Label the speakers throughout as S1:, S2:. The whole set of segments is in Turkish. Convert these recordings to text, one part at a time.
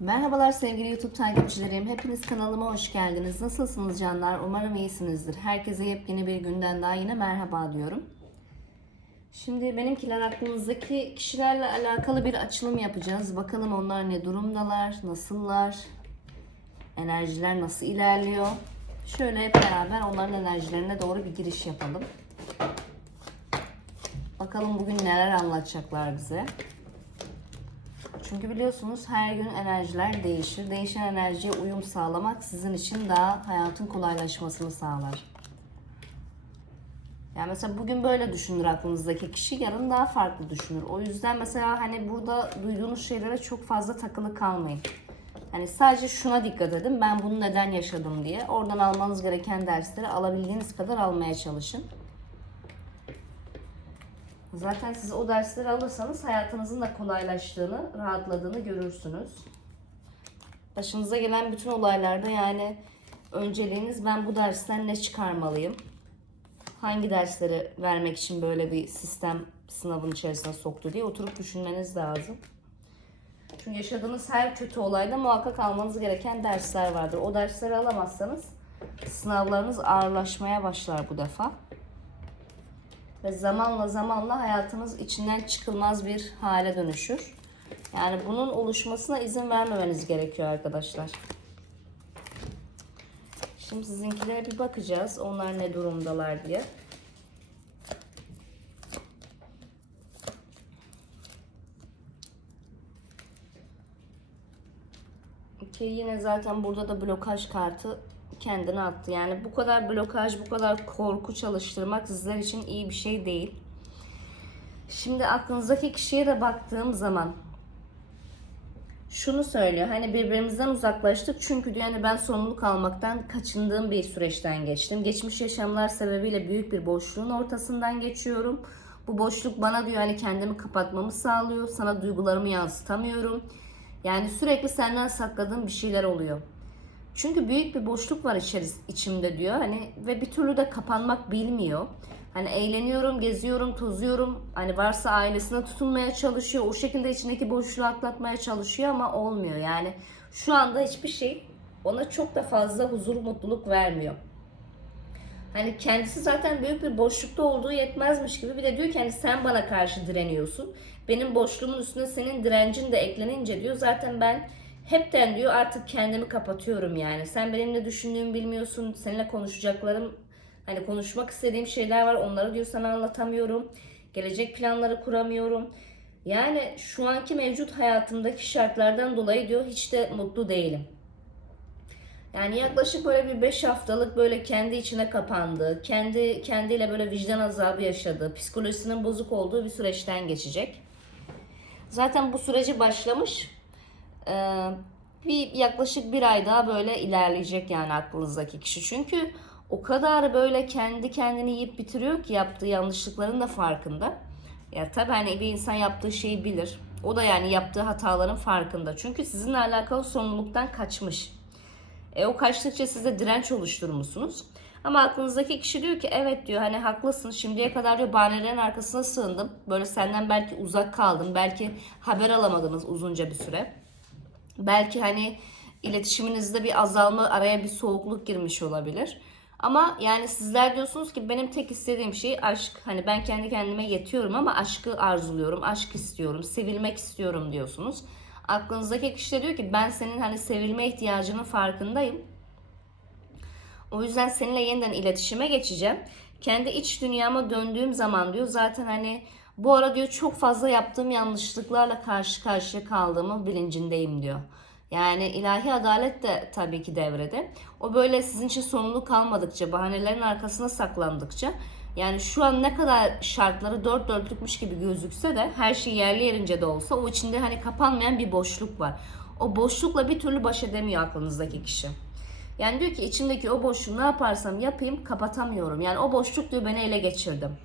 S1: Merhabalar sevgili YouTube takipçilerim. Hepiniz kanalıma hoş geldiniz. Nasılsınız canlar? Umarım iyisinizdir. Herkese yepyeni bir günden daha yine merhaba diyorum. Şimdi benimkiler aklınızdaki kişilerle alakalı bir açılım yapacağız. Bakalım onlar ne durumdalar, nasıllar, enerjiler nasıl ilerliyor. Şöyle hep beraber onların enerjilerine doğru bir giriş yapalım. Bakalım bugün neler anlatacaklar bize. Çünkü biliyorsunuz her gün enerjiler değişir. Değişen enerjiye uyum sağlamak sizin için daha hayatın kolaylaşmasını sağlar. Yani mesela bugün böyle düşünür aklınızdaki kişi, yarın daha farklı düşünür. O yüzden mesela hani burada duyduğunuz şeylere çok fazla takılı kalmayın. Hani sadece şuna dikkat edin, ben bunu neden yaşadım diye. Oradan almanız gereken dersleri alabildiğiniz kadar almaya çalışın. Zaten siz o dersleri alırsanız hayatınızın da kolaylaştığını, rahatladığını görürsünüz. Başınıza gelen bütün olaylarda yani önceliğiniz ben bu dersten ne çıkarmalıyım? Hangi dersleri vermek için böyle bir sistem sınavın içerisine soktu diye oturup düşünmeniz lazım. Çünkü yaşadığınız her kötü olayda muhakkak almanız gereken dersler vardır. O dersleri alamazsanız sınavlarınız ağırlaşmaya başlar bu defa. Ve zamanla zamanla hayatınız içinden çıkılmaz bir hale dönüşür. Yani bunun oluşmasına izin vermemeniz gerekiyor arkadaşlar. Şimdi sizinkilere bir bakacağız. Onlar ne durumdalar diye. Ki yine zaten burada da blokaj kartı kendini attı. Yani bu kadar blokaj, bu kadar korku çalıştırmak sizler için iyi bir şey değil. Şimdi aklınızdaki kişiye de baktığım zaman şunu söylüyor. Hani birbirimizden uzaklaştık çünkü diyor hani ben sorumluluk almaktan kaçındığım bir süreçten geçtim. Geçmiş yaşamlar sebebiyle büyük bir boşluğun ortasından geçiyorum. Bu boşluk bana diyor hani kendimi kapatmamı sağlıyor. Sana duygularımı yansıtamıyorum. Yani sürekli senden sakladığım bir şeyler oluyor. Çünkü büyük bir boşluk var içeris içimde diyor. Hani ve bir türlü de kapanmak bilmiyor. Hani eğleniyorum, geziyorum, tozuyorum. Hani varsa ailesine tutunmaya çalışıyor. O şekilde içindeki boşluğu atlatmaya çalışıyor ama olmuyor. Yani şu anda hiçbir şey ona çok da fazla huzur, mutluluk vermiyor. Hani kendisi zaten büyük bir boşlukta olduğu yetmezmiş gibi bir de diyor ki hani sen bana karşı direniyorsun. Benim boşluğumun üstüne senin direncin de eklenince diyor zaten ben hepten diyor artık kendimi kapatıyorum yani. Sen benim ne düşündüğümü bilmiyorsun. Seninle konuşacaklarım hani konuşmak istediğim şeyler var. Onları diyor sana anlatamıyorum. Gelecek planları kuramıyorum. Yani şu anki mevcut hayatımdaki şartlardan dolayı diyor hiç de mutlu değilim. Yani yaklaşık böyle bir 5 haftalık böyle kendi içine kapandığı, kendi kendiyle böyle vicdan azabı yaşadığı, psikolojisinin bozuk olduğu bir süreçten geçecek. Zaten bu süreci başlamış. Ee, bir yaklaşık bir ay daha böyle ilerleyecek yani aklınızdaki kişi. Çünkü o kadar böyle kendi kendini yiyip bitiriyor ki yaptığı yanlışlıkların da farkında. Ya tabii hani bir insan yaptığı şeyi bilir. O da yani yaptığı hataların farkında. Çünkü sizinle alakalı sorumluluktan kaçmış. E, o kaçtıkça size direnç oluşturmuşsunuz. Ama aklınızdaki kişi diyor ki evet diyor hani haklısın şimdiye kadar diyor bahanelerin arkasına sığındım. Böyle senden belki uzak kaldım. Belki haber alamadınız uzunca bir süre. Belki hani iletişiminizde bir azalma araya bir soğukluk girmiş olabilir. Ama yani sizler diyorsunuz ki benim tek istediğim şey aşk. Hani ben kendi kendime yetiyorum ama aşkı arzuluyorum, aşk istiyorum, sevilmek istiyorum diyorsunuz. Aklınızdaki kişi de diyor ki ben senin hani sevilme ihtiyacının farkındayım. O yüzden seninle yeniden iletişime geçeceğim. Kendi iç dünyama döndüğüm zaman diyor zaten hani bu ara diyor çok fazla yaptığım yanlışlıklarla karşı karşıya kaldığımı bilincindeyim diyor. Yani ilahi adalet de tabii ki devrede. O böyle sizin için sorumluluk kalmadıkça, bahanelerin arkasına saklandıkça yani şu an ne kadar şartları dört dörtlükmüş gibi gözükse de her şey yerli yerince de olsa o içinde hani kapanmayan bir boşluk var. O boşlukla bir türlü baş edemiyor aklınızdaki kişi. Yani diyor ki içimdeki o boşluğu ne yaparsam yapayım kapatamıyorum. Yani o boşluk diyor beni ele geçirdim.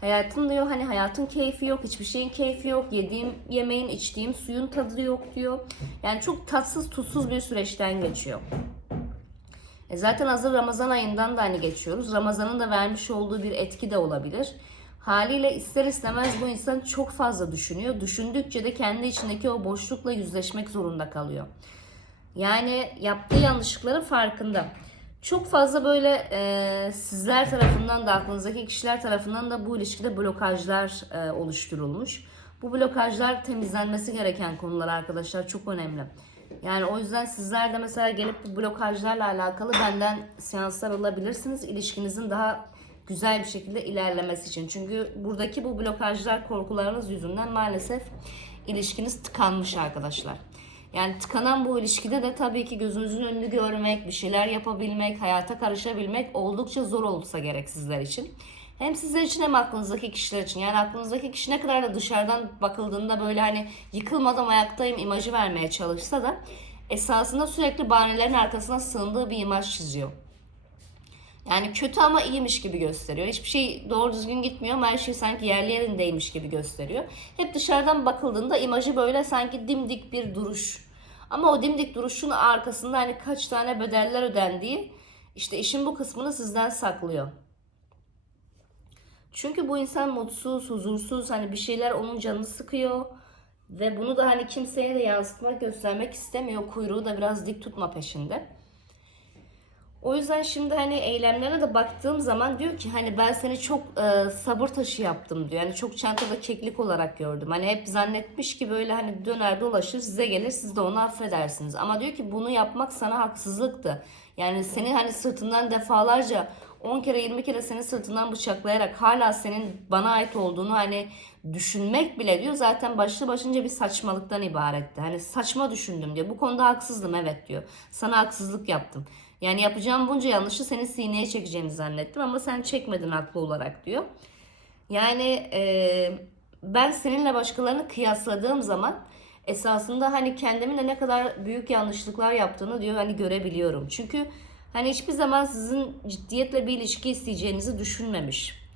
S1: Hayatım diyor hani hayatın keyfi yok, hiçbir şeyin keyfi yok. Yediğim yemeğin, içtiğim suyun tadı yok diyor. Yani çok tatsız tutsuz bir süreçten geçiyor. E zaten hazır Ramazan ayından da hani geçiyoruz. Ramazan'ın da vermiş olduğu bir etki de olabilir. Haliyle ister istemez bu insan çok fazla düşünüyor. Düşündükçe de kendi içindeki o boşlukla yüzleşmek zorunda kalıyor. Yani yaptığı yanlışlıkların farkında. Çok fazla böyle e, sizler tarafından da aklınızdaki kişiler tarafından da bu ilişkide blokajlar e, oluşturulmuş. Bu blokajlar temizlenmesi gereken konular arkadaşlar çok önemli. Yani o yüzden sizler de mesela gelip bu blokajlarla alakalı benden seanslar alabilirsiniz. İlişkinizin daha güzel bir şekilde ilerlemesi için. Çünkü buradaki bu blokajlar korkularınız yüzünden maalesef ilişkiniz tıkanmış arkadaşlar. Yani tıkanan bu ilişkide de tabii ki gözünüzün önünü görmek, bir şeyler yapabilmek, hayata karışabilmek oldukça zor olsa gerek sizler için. Hem sizler için hem aklınızdaki kişiler için. Yani aklınızdaki kişi ne kadar da dışarıdan bakıldığında böyle hani yıkılmadan ayaktayım imajı vermeye çalışsa da esasında sürekli bahanelerin arkasına sığındığı bir imaj çiziyor. Yani kötü ama iyiymiş gibi gösteriyor. Hiçbir şey doğru düzgün gitmiyor ama her şey sanki yerli yerindeymiş gibi gösteriyor. Hep dışarıdan bakıldığında imajı böyle sanki dimdik bir duruş. Ama o dimdik duruşun arkasında hani kaç tane bedeller ödendiği işte işin bu kısmını sizden saklıyor. Çünkü bu insan mutsuz, huzursuz, hani bir şeyler onun canını sıkıyor. Ve bunu da hani kimseye de yansıtmak, göstermek istemiyor. Kuyruğu da biraz dik tutma peşinde. O yüzden şimdi hani eylemlerine de baktığım zaman diyor ki hani ben seni çok e, sabır taşı yaptım diyor. Yani çok çantada keklik olarak gördüm. Hani hep zannetmiş ki böyle hani döner dolaşır size gelir siz de onu affedersiniz. Ama diyor ki bunu yapmak sana haksızlıktı. Yani seni hani sırtından defalarca 10 kere 20 kere seni sırtından bıçaklayarak hala senin bana ait olduğunu hani düşünmek bile diyor zaten başlı başınca bir saçmalıktan ibaretti. Hani saçma düşündüm diyor. Bu konuda haksızdım evet diyor. Sana haksızlık yaptım. Yani yapacağım bunca yanlışı seni sineye çekeceğini zannettim ama sen çekmedin haklı olarak diyor. Yani e, ben seninle başkalarını kıyasladığım zaman esasında hani kendimin de ne kadar büyük yanlışlıklar yaptığını diyor hani görebiliyorum. Çünkü hani hiçbir zaman sizin ciddiyetle bir ilişki isteyeceğinizi düşünmemiş.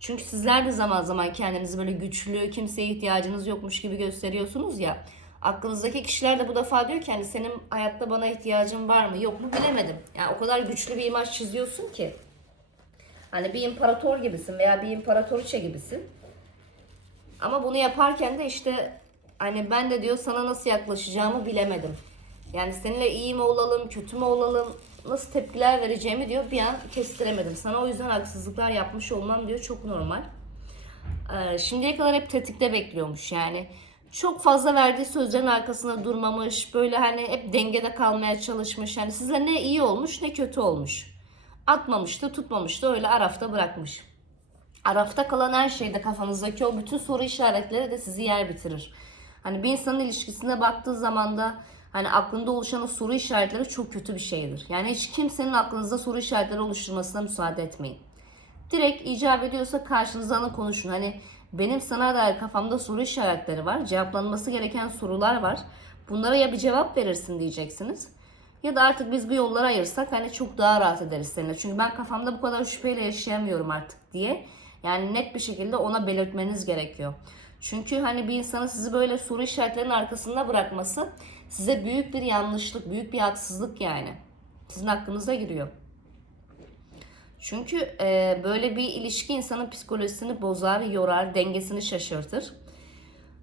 S1: Çünkü sizler de zaman zaman kendinizi böyle güçlü, kimseye ihtiyacınız yokmuş gibi gösteriyorsunuz ya. Aklınızdaki kişiler de bu defa diyor ki hani senin hayatta bana ihtiyacın var mı yok mu bilemedim. Yani o kadar güçlü bir imaj çiziyorsun ki. Hani bir imparator gibisin veya bir imparatoriçe gibisin. Ama bunu yaparken de işte hani ben de diyor sana nasıl yaklaşacağımı bilemedim. Yani seninle iyi mi olalım, kötü mü olalım, nasıl tepkiler vereceğimi diyor bir an kestiremedim. Sana o yüzden haksızlıklar yapmış olmam diyor çok normal. Ee, şimdiye kadar hep tetikte bekliyormuş yani. Çok fazla verdiği sözlerin arkasında durmamış. Böyle hani hep dengede kalmaya çalışmış. Yani size ne iyi olmuş ne kötü olmuş. Atmamıştı tutmamıştı öyle arafta bırakmış. Arafta kalan her şeyde kafanızdaki o bütün soru işaretleri de sizi yer bitirir. Hani bir insanın ilişkisine baktığı zaman da hani aklında oluşan o soru işaretleri çok kötü bir şeydir. Yani hiç kimsenin aklınızda soru işaretleri oluşturmasına müsaade etmeyin. Direkt icap ediyorsa karşınıza alın konuşun. Hani benim sana dair kafamda soru işaretleri var. Cevaplanması gereken sorular var. Bunlara ya bir cevap verirsin diyeceksiniz. Ya da artık biz bu yollara ayırsak hani çok daha rahat ederiz seninle. Çünkü ben kafamda bu kadar şüpheyle yaşayamıyorum artık diye. Yani net bir şekilde ona belirtmeniz gerekiyor. Çünkü hani bir insanın sizi böyle soru işaretlerinin arkasında bırakması size büyük bir yanlışlık, büyük bir haksızlık yani. Sizin hakkınıza giriyor. Çünkü e, böyle bir ilişki insanın psikolojisini bozar, yorar, dengesini şaşırtır.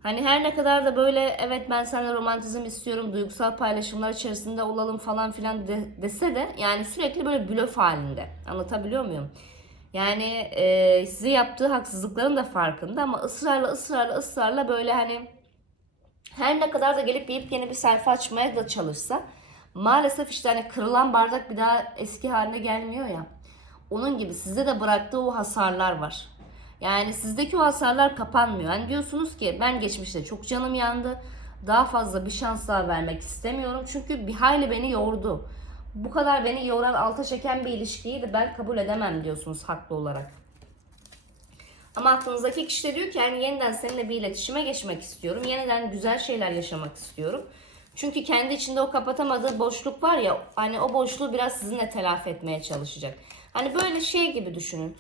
S1: Hani her ne kadar da böyle evet ben seninle romantizm istiyorum, duygusal paylaşımlar içerisinde olalım falan filan de, dese de yani sürekli böyle blöf halinde. Anlatabiliyor muyum? Yani e, size yaptığı haksızlıkların da farkında ama ısrarla ısrarla ısrarla böyle hani her ne kadar da gelip gelip yeni bir sayfa açmaya da çalışsa maalesef işte hani kırılan bardak bir daha eski haline gelmiyor ya. Onun gibi sizde de bıraktığı o hasarlar var. Yani sizdeki o hasarlar kapanmıyor. Hani diyorsunuz ki ben geçmişte çok canım yandı. Daha fazla bir şans daha vermek istemiyorum. Çünkü bir hayli beni yordu. Bu kadar beni yoran, alta çeken bir ilişkiyi de ben kabul edemem diyorsunuz haklı olarak. Ama aklınızdaki kişi de diyor ki yani yeniden seninle bir iletişime geçmek istiyorum. Yeniden güzel şeyler yaşamak istiyorum. Çünkü kendi içinde o kapatamadığı boşluk var ya hani o boşluğu biraz sizinle telafi etmeye çalışacak. Hani böyle şey gibi düşünün.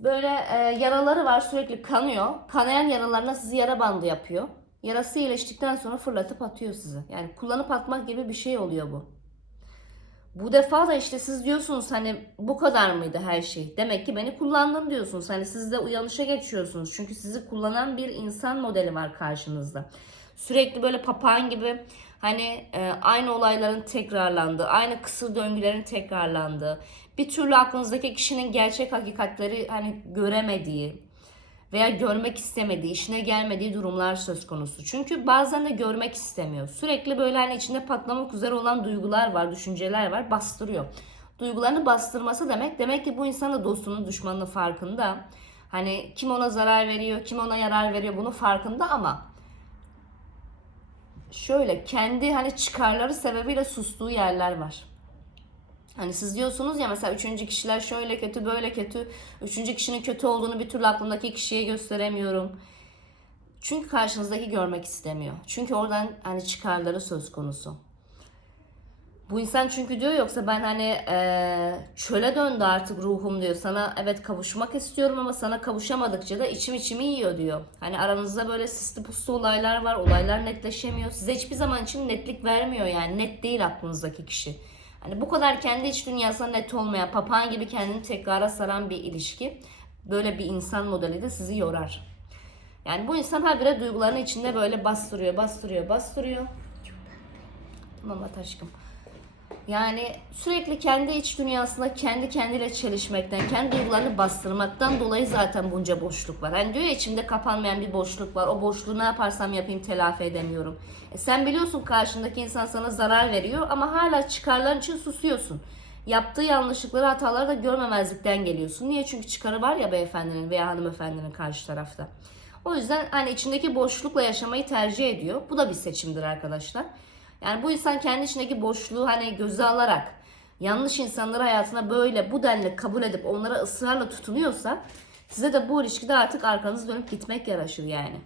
S1: Böyle e, yaraları var sürekli kanıyor. Kanayan yaralarına sizi yara bandı yapıyor. Yarası iyileştikten sonra fırlatıp atıyor sizi. Yani kullanıp atmak gibi bir şey oluyor bu. Bu defa da işte siz diyorsunuz hani bu kadar mıydı her şey? Demek ki beni kullandın diyorsunuz. Hani siz de uyanışa geçiyorsunuz. Çünkü sizi kullanan bir insan modeli var karşınızda. Sürekli böyle papağan gibi hani e, aynı olayların tekrarlandığı, aynı kısır döngülerin tekrarlandığı, bir türlü aklınızdaki kişinin gerçek hakikatleri hani göremediği veya görmek istemediği, işine gelmediği durumlar söz konusu. Çünkü bazen de görmek istemiyor. Sürekli böyle hani içinde patlamak üzere olan duygular var, düşünceler var, bastırıyor. Duygularını bastırması demek, demek ki bu insan da dostunun düşmanının farkında. Hani kim ona zarar veriyor, kim ona yarar veriyor bunun farkında ama şöyle kendi hani çıkarları sebebiyle sustuğu yerler var. Hani siz diyorsunuz ya mesela üçüncü kişiler şöyle kötü böyle kötü. Üçüncü kişinin kötü olduğunu bir türlü aklımdaki kişiye gösteremiyorum. Çünkü karşınızdaki görmek istemiyor. Çünkü oradan hani çıkarları söz konusu. Bu insan çünkü diyor yoksa ben hani eee, çöle döndü artık ruhum diyor. Sana evet kavuşmak istiyorum ama sana kavuşamadıkça da içim içimi yiyor diyor. Hani aranızda böyle sisli puslu olaylar var. Olaylar netleşemiyor. Size hiçbir zaman için netlik vermiyor yani. Net değil aklınızdaki kişi. Hani bu kadar kendi iç dünyasına net olmayan, papağan gibi kendini tekrara saran bir ilişki. Böyle bir insan modeli de sizi yorar. Yani bu insan habire duygularını içinde böyle bastırıyor, bastırıyor, bastırıyor. Tamam aşkım. Yani sürekli kendi iç dünyasında kendi kendiyle çelişmekten, kendi duygularını bastırmaktan dolayı zaten bunca boşluk var. Hani diyor ya içimde kapanmayan bir boşluk var. O boşluğu ne yaparsam yapayım telafi edemiyorum. E sen biliyorsun karşındaki insan sana zarar veriyor ama hala çıkarların için susuyorsun. Yaptığı yanlışlıkları, hataları da görmemezlikten geliyorsun. Niye? Çünkü çıkarı var ya beyefendinin veya hanımefendinin karşı tarafta. O yüzden hani içindeki boşlukla yaşamayı tercih ediyor. Bu da bir seçimdir arkadaşlar. Yani bu insan kendi içindeki boşluğu hani göze alarak yanlış insanları hayatına böyle bu denli kabul edip onlara ısrarla tutunuyorsa size de bu ilişkide artık arkanızı dönüp gitmek yaraşır yani.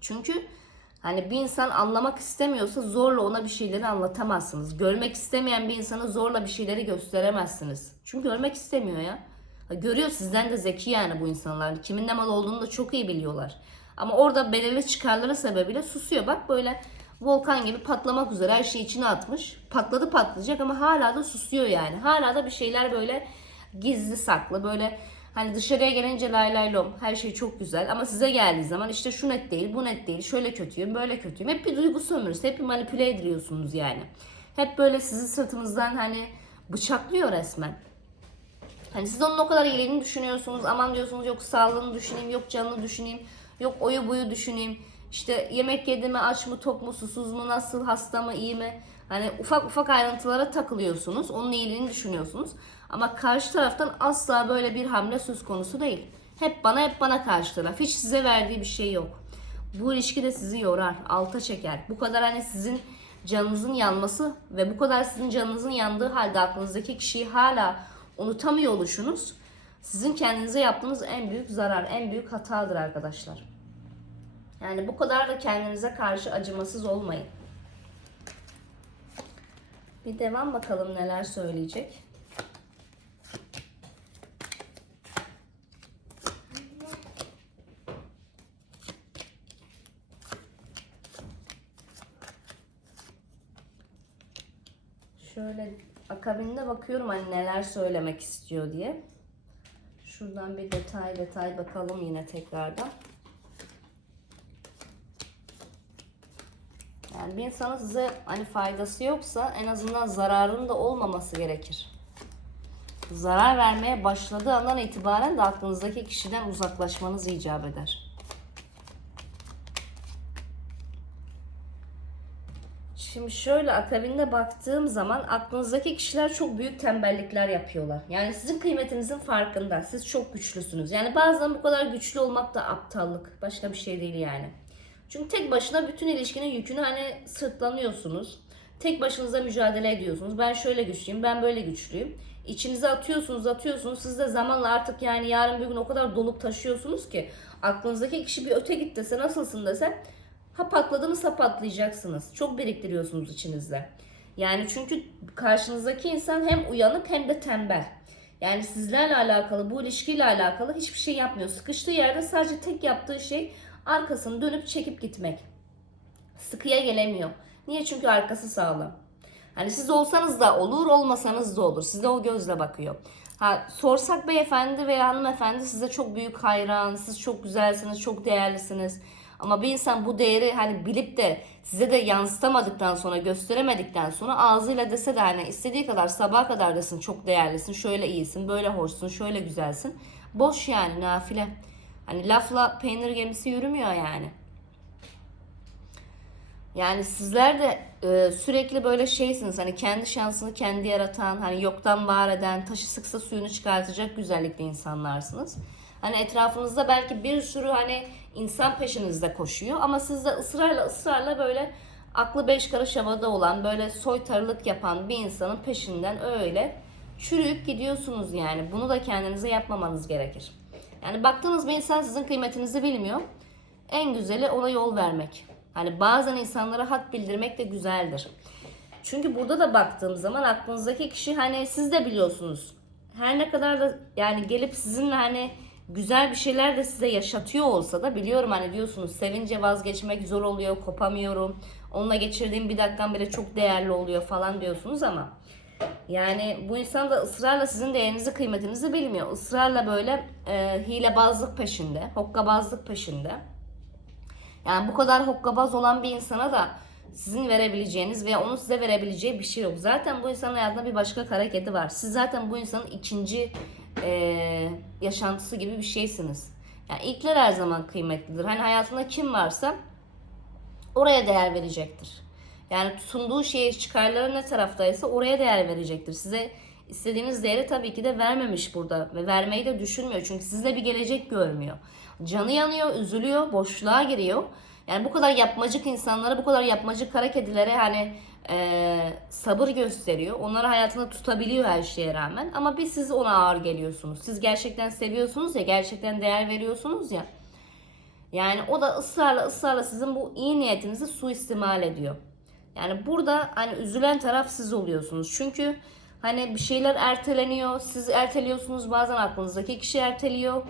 S1: Çünkü hani bir insan anlamak istemiyorsa zorla ona bir şeyleri anlatamazsınız. Görmek istemeyen bir insana zorla bir şeyleri gösteremezsiniz. Çünkü görmek istemiyor ya. Görüyor sizden de zeki yani bu insanlar. Kimin ne mal olduğunu da çok iyi biliyorlar. Ama orada belirli çıkarları sebebiyle susuyor. Bak böyle volkan gibi patlamak üzere her şeyi içine atmış. Patladı patlayacak ama hala da susuyor yani. Hala da bir şeyler böyle gizli saklı böyle hani dışarıya gelince lay lay lom her şey çok güzel ama size geldiği zaman işte şu net değil bu net değil şöyle kötüyüm böyle kötüyüm hep bir duygu sömürüsü hep bir manipüle ediliyorsunuz yani. Hep böyle sizi sırtınızdan hani bıçaklıyor resmen. Hani siz onun o kadar iyiliğini düşünüyorsunuz. Aman diyorsunuz yok sağlığını düşüneyim, yok canını düşüneyim, yok oyu buyu düşüneyim. İşte yemek yedi mi, aç mı, tok mu, susuz mu, nasıl, hasta mı, iyi mi? Hani ufak ufak ayrıntılara takılıyorsunuz. Onun iyiliğini düşünüyorsunuz. Ama karşı taraftan asla böyle bir hamle söz konusu değil. Hep bana hep bana karşı taraf. Hiç size verdiği bir şey yok. Bu ilişki de sizi yorar, alta çeker. Bu kadar hani sizin canınızın yanması ve bu kadar sizin canınızın yandığı halde aklınızdaki kişiyi hala unutamıyor oluşunuz sizin kendinize yaptığınız en büyük zarar, en büyük hatadır arkadaşlar. Yani bu kadar da kendinize karşı acımasız olmayın. Bir devam bakalım neler söyleyecek. Şöyle akabinde bakıyorum hani neler söylemek istiyor diye. Şuradan bir detay detay bakalım yine tekrardan. Yani bir insanın size hani faydası yoksa en azından zararın da olmaması gerekir. Zarar vermeye başladığı andan itibaren de aklınızdaki kişiden uzaklaşmanız icap eder. Şimdi şöyle akabinde baktığım zaman aklınızdaki kişiler çok büyük tembellikler yapıyorlar. Yani sizin kıymetinizin farkında. Siz çok güçlüsünüz. Yani bazen bu kadar güçlü olmak da aptallık. Başka bir şey değil yani. Çünkü tek başına bütün ilişkinin yükünü hani sırtlanıyorsunuz. Tek başınıza mücadele ediyorsunuz. Ben şöyle güçlüyüm, ben böyle güçlüyüm. İçinize atıyorsunuz, atıyorsunuz. Siz de zamanla artık yani yarın bir gün o kadar dolup taşıyorsunuz ki aklınızdaki kişi bir öte git dese nasılsın dese ha patladınız ha patlayacaksınız. Çok biriktiriyorsunuz içinizde. Yani çünkü karşınızdaki insan hem uyanık hem de tembel. Yani sizlerle alakalı, bu ilişkiyle alakalı hiçbir şey yapmıyor. Sıkıştığı yerde sadece tek yaptığı şey arkasını dönüp çekip gitmek. Sıkıya gelemiyor. Niye? Çünkü arkası sağlam. Hani siz olsanız da olur, olmasanız da olur. Size o gözle bakıyor. Ha, sorsak beyefendi veya hanımefendi size çok büyük hayran, siz çok güzelsiniz, çok değerlisiniz. Ama bir insan bu değeri hani bilip de size de yansıtamadıktan sonra, gösteremedikten sonra ağzıyla dese de hani istediği kadar sabaha kadar desin çok değerlisin, şöyle iyisin, böyle hoşsun, şöyle güzelsin. Boş yani nafile. Hani lafla peynir gemisi yürümüyor yani. Yani sizler de e, sürekli böyle şeysiniz hani kendi şansını kendi yaratan hani yoktan var eden taşı sıksa suyunu çıkartacak güzellikte insanlarsınız. Hani etrafınızda belki bir sürü hani insan peşinizde koşuyor ama siz de ısrarla ısrarla böyle aklı beş karış havada olan böyle soytarılık yapan bir insanın peşinden öyle çürüyüp gidiyorsunuz yani. Bunu da kendinize yapmamanız gerekir. Yani baktığınız bir insan sizin kıymetinizi bilmiyor. En güzeli ona yol vermek. Hani bazen insanlara hak bildirmek de güzeldir. Çünkü burada da baktığım zaman aklınızdaki kişi hani siz de biliyorsunuz. Her ne kadar da yani gelip sizinle hani güzel bir şeyler de size yaşatıyor olsa da biliyorum hani diyorsunuz sevince vazgeçmek zor oluyor, kopamıyorum. Onunla geçirdiğim bir dakikam bile çok değerli oluyor falan diyorsunuz ama yani bu insan da ısrarla sizin değerinizi, kıymetinizi bilmiyor. Israrla böyle e, hilebazlık peşinde, hokkabazlık peşinde. Yani bu kadar hokkabaz olan bir insana da sizin verebileceğiniz veya onun size verebileceği bir şey yok. Zaten bu insanın hayatında bir başka kara kedi var. Siz zaten bu insanın ikinci e, yaşantısı gibi bir şeysiniz. Yani ilkler her zaman kıymetlidir. Hani hayatında kim varsa oraya değer verecektir. Yani tutunduğu şeye çıkarları ne taraftaysa oraya değer verecektir. Size istediğiniz değeri tabii ki de vermemiş burada ve vermeyi de düşünmüyor. Çünkü sizde bir gelecek görmüyor. Canı yanıyor, üzülüyor, boşluğa giriyor. Yani bu kadar yapmacık insanlara, bu kadar yapmacık kara kedilere hani e, sabır gösteriyor. Onları hayatında tutabiliyor her şeye rağmen. Ama bir siz ona ağır geliyorsunuz. Siz gerçekten seviyorsunuz ya, gerçekten değer veriyorsunuz ya. Yani o da ısrarla ısrarla sizin bu iyi niyetinizi suistimal ediyor. Yani burada hani üzülen taraf siz oluyorsunuz. Çünkü hani bir şeyler erteleniyor. Siz erteliyorsunuz bazen aklınızdaki kişi erteliyor.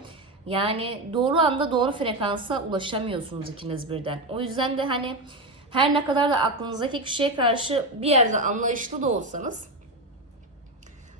S1: Yani doğru anda doğru frekansa ulaşamıyorsunuz ikiniz birden. O yüzden de hani her ne kadar da aklınızdaki kişiye karşı bir yerden anlayışlı da olsanız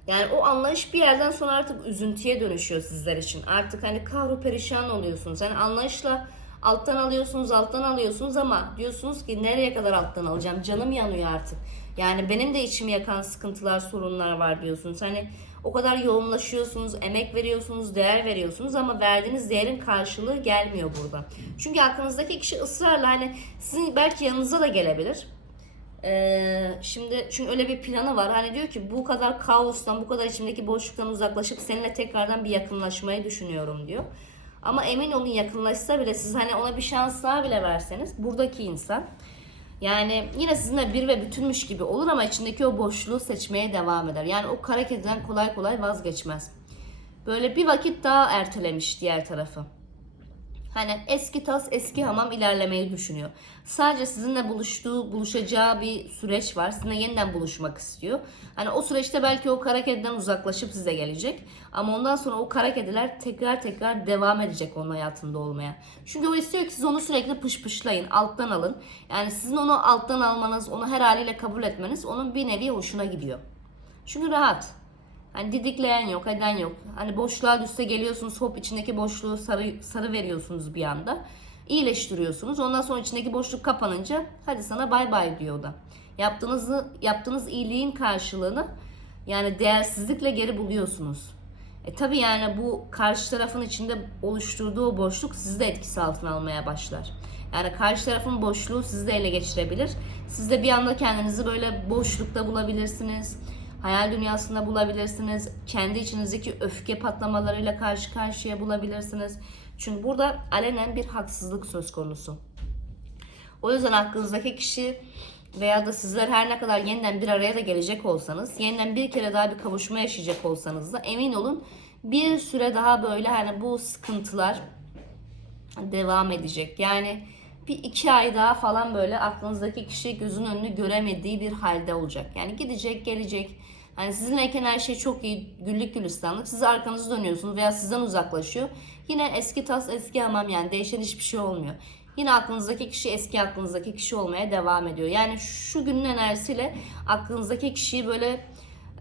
S1: yani o anlayış bir yerden sonra artık üzüntüye dönüşüyor sizler için. Artık hani kahru perişan oluyorsunuz. Yani anlayışla alttan alıyorsunuz, alttan alıyorsunuz ama diyorsunuz ki nereye kadar alttan alacağım? Canım yanıyor artık. Yani benim de içimi yakan sıkıntılar, sorunlar var diyorsunuz. Hani o kadar yoğunlaşıyorsunuz, emek veriyorsunuz, değer veriyorsunuz ama verdiğiniz değerin karşılığı gelmiyor burada. Çünkü aklınızdaki kişi ısrarla hani sizin belki yanınıza da gelebilir. Ee, şimdi çünkü öyle bir planı var. Hani diyor ki bu kadar kaostan, bu kadar içimdeki boşluktan uzaklaşıp seninle tekrardan bir yakınlaşmayı düşünüyorum diyor. Ama emin olun yakınlaşsa bile siz hani ona bir şans daha bile verseniz buradaki insan yani yine sizinle bir ve bütünmüş gibi olur ama içindeki o boşluğu seçmeye devam eder. Yani o kara kediden kolay kolay vazgeçmez. Böyle bir vakit daha ertelemiş diğer tarafı. Hani eski tas eski hamam ilerlemeyi düşünüyor. Sadece sizinle buluştuğu, buluşacağı bir süreç var. Sizinle yeniden buluşmak istiyor. Hani o süreçte belki o kara kediden uzaklaşıp size gelecek. Ama ondan sonra o kara kediler tekrar tekrar devam edecek onun hayatında olmaya. Çünkü o istiyor ki siz onu sürekli pışpışlayın, alttan alın. Yani sizin onu alttan almanız, onu her haliyle kabul etmeniz onun bir nevi hoşuna gidiyor. Çünkü rahat. Hani didikleyen yok, eden yok. Hani boşluğa düşse geliyorsunuz hop içindeki boşluğu sarı, sarı veriyorsunuz bir anda. İyileştiriyorsunuz. Ondan sonra içindeki boşluk kapanınca hadi sana bay bay diyor o da. Yaptığınızı, yaptığınız iyiliğin karşılığını yani değersizlikle geri buluyorsunuz. E tabi yani bu karşı tarafın içinde oluşturduğu boşluk sizi de etkisi altına almaya başlar. Yani karşı tarafın boşluğu sizi de ele geçirebilir. Siz de bir anda kendinizi böyle boşlukta bulabilirsiniz hayal dünyasında bulabilirsiniz. Kendi içinizdeki öfke patlamalarıyla karşı karşıya bulabilirsiniz. Çünkü burada alenen bir haksızlık söz konusu. O yüzden aklınızdaki kişi veya da sizler her ne kadar yeniden bir araya da gelecek olsanız, yeniden bir kere daha bir kavuşma yaşayacak olsanız da emin olun bir süre daha böyle hani bu sıkıntılar devam edecek. Yani bir iki ay daha falan böyle aklınızdaki kişi gözün önünü göremediği bir halde olacak. Yani gidecek gelecek. Hani sizinleyken her şey çok iyi, güllük gülistanlık. Siz arkanızı dönüyorsunuz veya sizden uzaklaşıyor. Yine eski tas eski hamam yani değişen hiçbir şey olmuyor. yine aklınızdaki kişi eski aklınızdaki kişi olmaya devam ediyor. Yani şu günün enerjisiyle aklınızdaki kişiyi böyle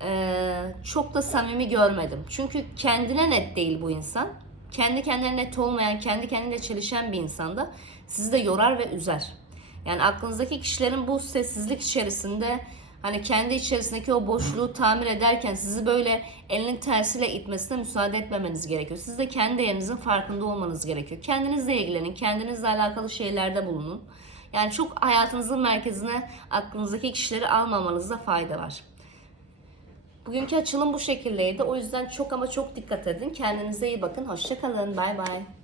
S1: e, çok da samimi görmedim. Çünkü kendine net değil bu insan. Kendi kendine net olmayan, kendi kendine çelişen bir insan da sizi de yorar ve üzer. Yani aklınızdaki kişilerin bu sessizlik içerisinde hani kendi içerisindeki o boşluğu tamir ederken sizi böyle elinin tersiyle itmesine müsaade etmemeniz gerekiyor. Siz de kendi değerinizin farkında olmanız gerekiyor. Kendinizle ilgilenin, kendinizle alakalı şeylerde bulunun. Yani çok hayatınızın merkezine aklınızdaki kişileri almamanızda fayda var. Bugünkü açılım bu şekildeydi. O yüzden çok ama çok dikkat edin. Kendinize iyi bakın. Hoşçakalın. Bay bay.